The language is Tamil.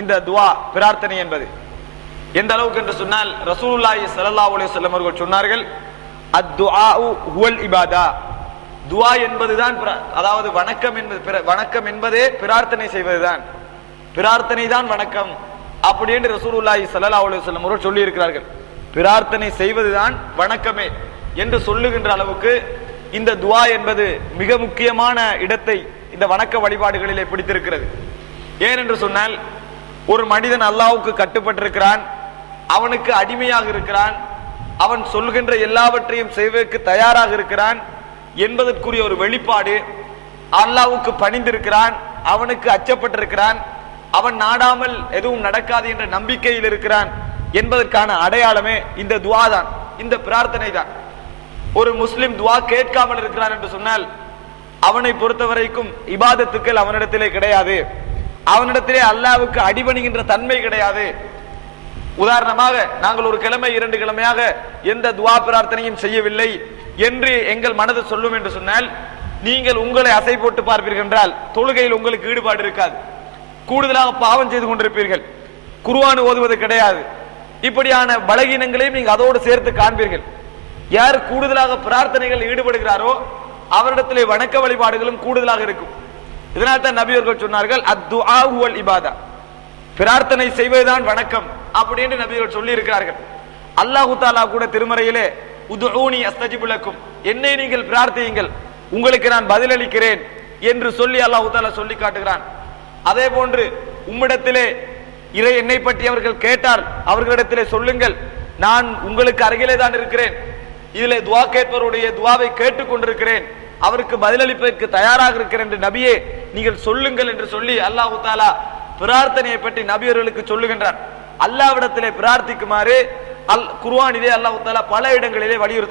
இந்த துவா பிரார்த்தனை என்பது. எந்த அளவுக்கு என்று சொன்னால் ரசூலுல்லாஹி ஸல்லல்லாஹு அலைஹி வஸல்லம் அவர்கள் சொன்னார்கள் அத்துஆஉ ஹுவல் இபாதா. துஆ என்பதுதான் அதாவது வணக்கம் என்பது வணக்கம் என்பதே பிரார்த்தனை செய்வதுதான். பிரார்த்தனை தான் வணக்கம். அப்படி என்று ரசூலுல்லாஹி ஸல்லல்லாஹு அலைஹி வஸல்லம் அவர்கள் சொல்லி இருக்கிறார்கள் பிரார்த்தனை செய்வதுதான் வணக்கமே என்று சொல்லுகின்ற அளவுக்கு இந்த துஆ என்பது மிக முக்கியமான இடத்தை இந்த வணக்க வழிபாடுகளிலே பிடித்திருக்கிறது. ஏனென்று சொன்னால் ஒரு மனிதன் அல்லாவுக்கு கட்டுப்பட்டிருக்கிறான் அவனுக்கு அடிமையாக இருக்கிறான் அவன் சொல்கின்ற எல்லாவற்றையும் செய்வதற்கு தயாராக இருக்கிறான் என்பதற்குரிய ஒரு வெளிப்பாடு. அல்லாவுக்கு பணிந்திருக்கிறான் அவனுக்கு அச்சப்பட்டிருக்கிறான் அவன் நாடாமல் எதுவும் நடக்காது என்ற நம்பிக்கையில் இருக்கிறான் என்பதற்கான அடையாளமே இந்த துவா தான் இந்த பிரார்த்தனை தான். ஒரு முஸ்லிம் துவா கேட்காமல் இருக்கிறான் என்று சொன்னால் அவனை பொறுத்தவரைக்கும் இபாதத்துக்கள் அவனிடத்திலே கிடையாது. அவனிடத்திலே அல்லாவுக்கு அடிபணிகின்ற தன்மை கிடையாது. உதாரணமாக நாங்கள் ஒரு கிழமை இரண்டு கிழமையாக எந்த துவா பிரார்த்தனையும் செய்யவில்லை என்று எங்கள் மனது சொல்லும் என்று சொன்னால் நீங்கள் உங்களை அசை போட்டு பார்ப்பீர்கள் என்றால் தொழுகையில் உங்களுக்கு ஈடுபாடு இருக்காது. கூடுதலாக பாவம் செய்து கொண்டிருப்பீர்கள். குருவானு ஓதுவது கிடையாது. இப்படியான பலகீனங்களையும் நீங்கள் அதோடு சேர்த்து காண்பீர்கள். யார் கூடுதலாக பிரார்த்தனைகள் ஈடுபடுகிறாரோ அவரிடத்திலே வணக்க வழிபாடுகளும் கூடுதலாக இருக்கும். இதனால் தான் நபியர்கள் சொன்னார்கள் அத்துஆ ஹுவல் இபாதா பிரார்த்தனை செய்வதுதான் வணக்கம் அப்படி என்று நபிகள் சொல்லி இருக்கிறார்கள் அல்லாஹு தாலா கூட திருமறையிலே உதுஊனி அஸ்தஜிபுலக்கும் என்னை நீங்கள் பிரார்த்தியுங்கள் உங்களுக்கு நான் பதிலளிக்கிறேன் என்று சொல்லி அல்லாஹு தாலா சொல்லி காட்டுகிறான். அதே போன்று உம்மிடத்திலே இறை என்னை பற்றி அவர்கள் கேட்டால் அவர்களிடத்திலே சொல்லுங்கள் நான் உங்களுக்கு அருகிலே தான் இருக்கிறேன். இதிலே துவா கேட்பவருடைய துவாவை கேட்டுக்கொண்டிருக்கிறேன் அவருக்கு பதிலளிப்பதற்கு தயாராக இருக்கிறேன் என்று நபியே நீங்கள் சொல்லுங்கள் என்று சொல்லி அல்லாஹு தாலா பிரார்த்தனையை பற்றி நபியர்களுக்கு சொல்லுகின்றார் அல்லாவிடத்திலே பிரார்த்திக்குமாறு அல் குர்வானிலே அல்லாஹு தாலா பல இடங்களிலே வலியுறுத்தி